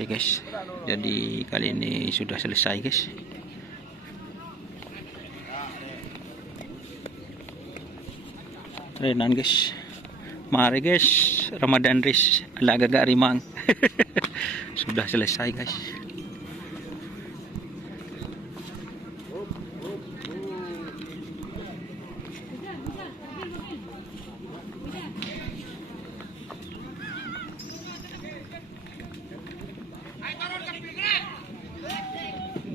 Oke guys, jadi kali ini sudah selesai guys. Renan guys, mari guys, Ramadan Riz ala gagak rimang. Sudah selesai guys.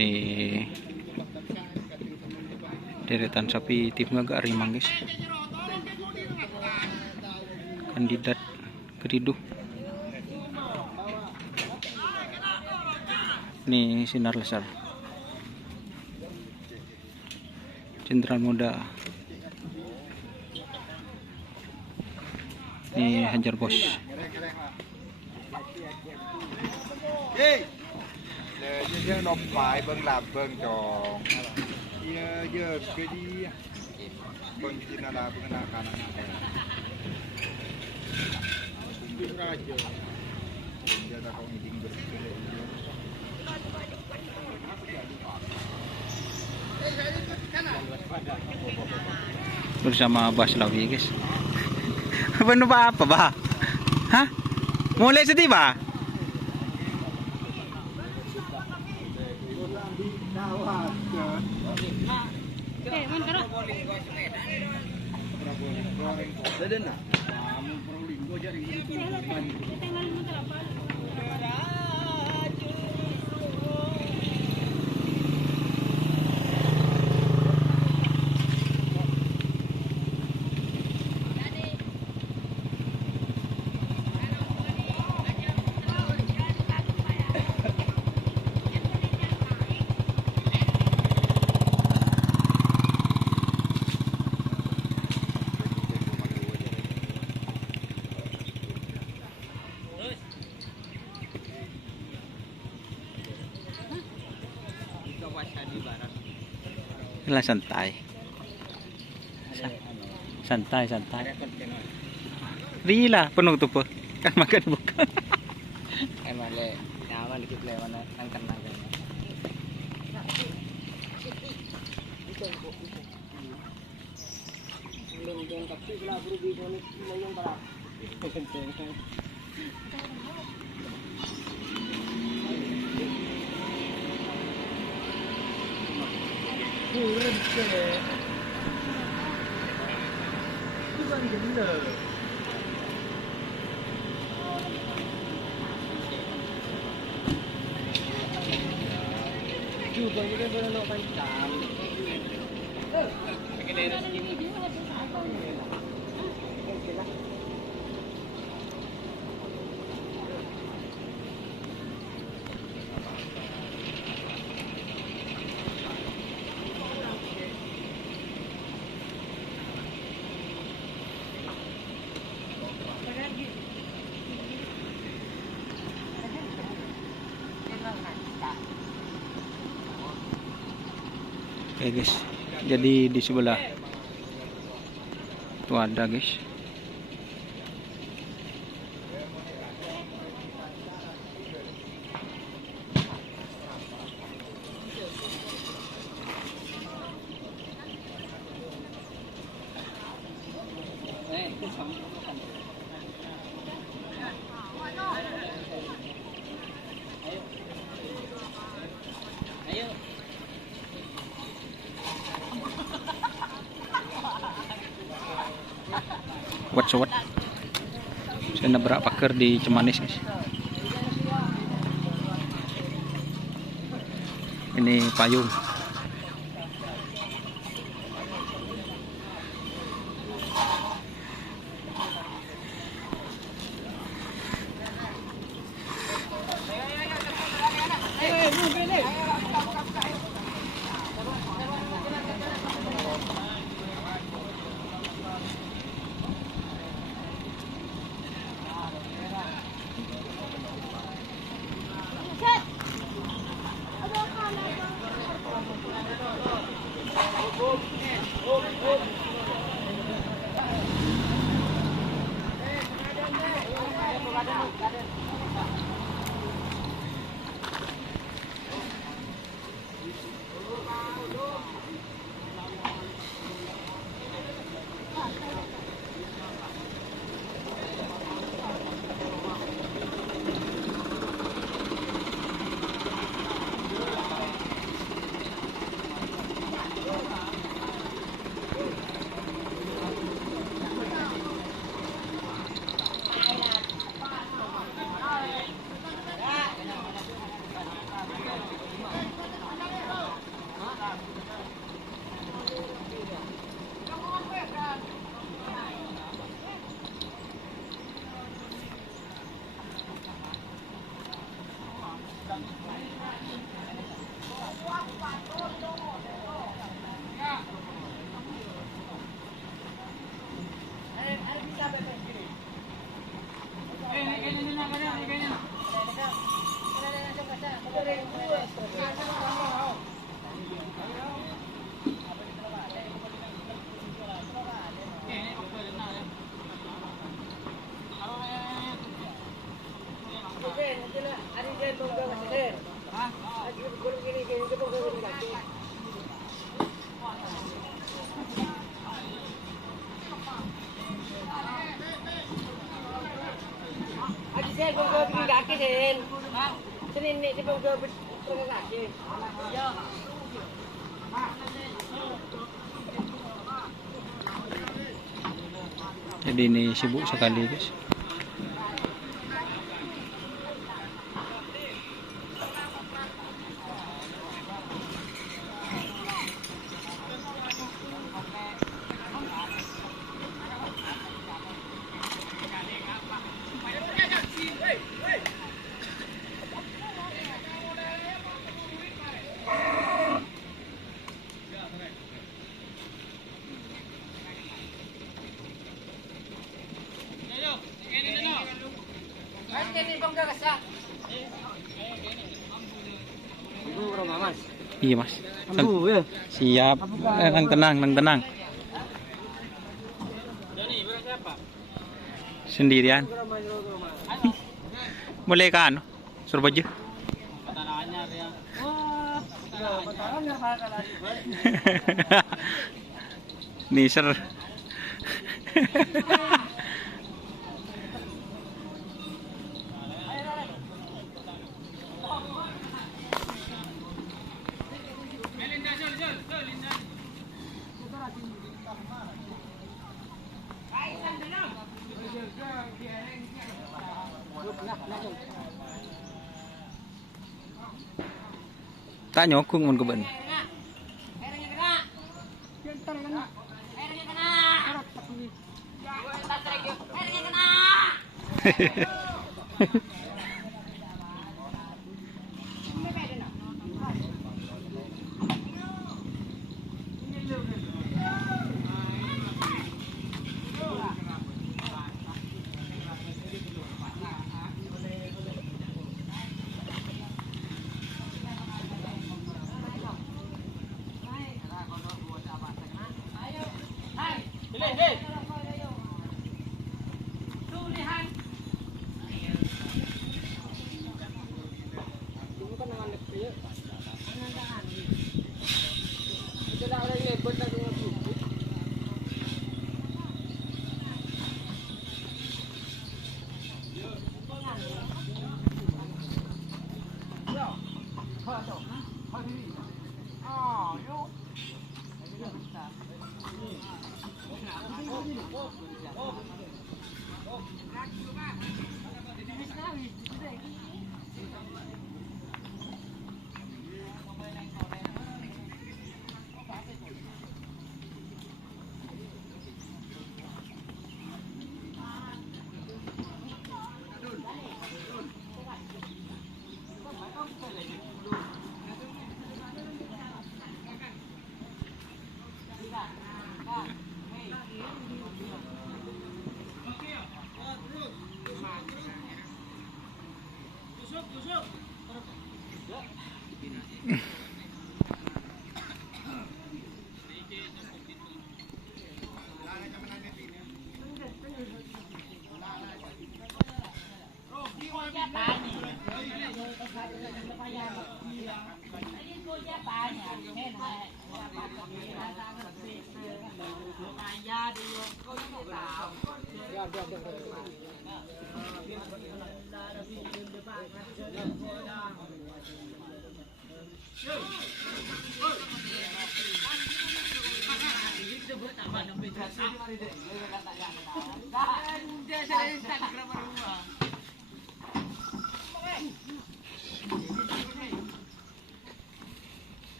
Ini deretan sapi tim gagak rimang guys. Kandidat keriduh. Ini sinar lesar. Jenderal muda. Ini hajar bos. Giờ nó phải bưng làm bưng cho giờ cái đi bưng thì nó là bưng là khả năng bưng ra giờ ta không nhìn được Bersama Bas Lawi guys. Bener apa bah? Hah? Mulai sedih bah? Lah santai. Santai. Rila penuh tuh po. Kan makan bukan. Emang le, nyaman dikit le mana kan kena kan. Belum tapi kalau buru video ni yang parah. Kurang deh. Bukan gila. Cuba kita berenang panjang. Pakai daerah sini. Oke guys, jadi di sebelah itu ada guys. Wat saya nabrak paker di Cemanis guys. Ini payung. Sen bonggo bikin kaki Sen. Senin nih di bonggo bikin kaki. Yo. Jadi ini sibuk sekali guys. Iya mas. Siap. Tenang, tenang. Sendirian. Mulai kan? Suruh baju. Niser. Tak nyokung mun keben.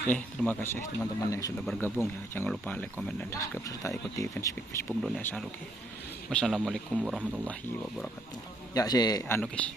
Oke, terima kasih teman-teman yang sudah bergabung ya. Jangan lupa like, komen, dan subscribe serta ikuti fanspage Facebook Doni Asal. Oke. Wassalamualaikum warahmatullahi wabarakatuh. Ya, si anu guys.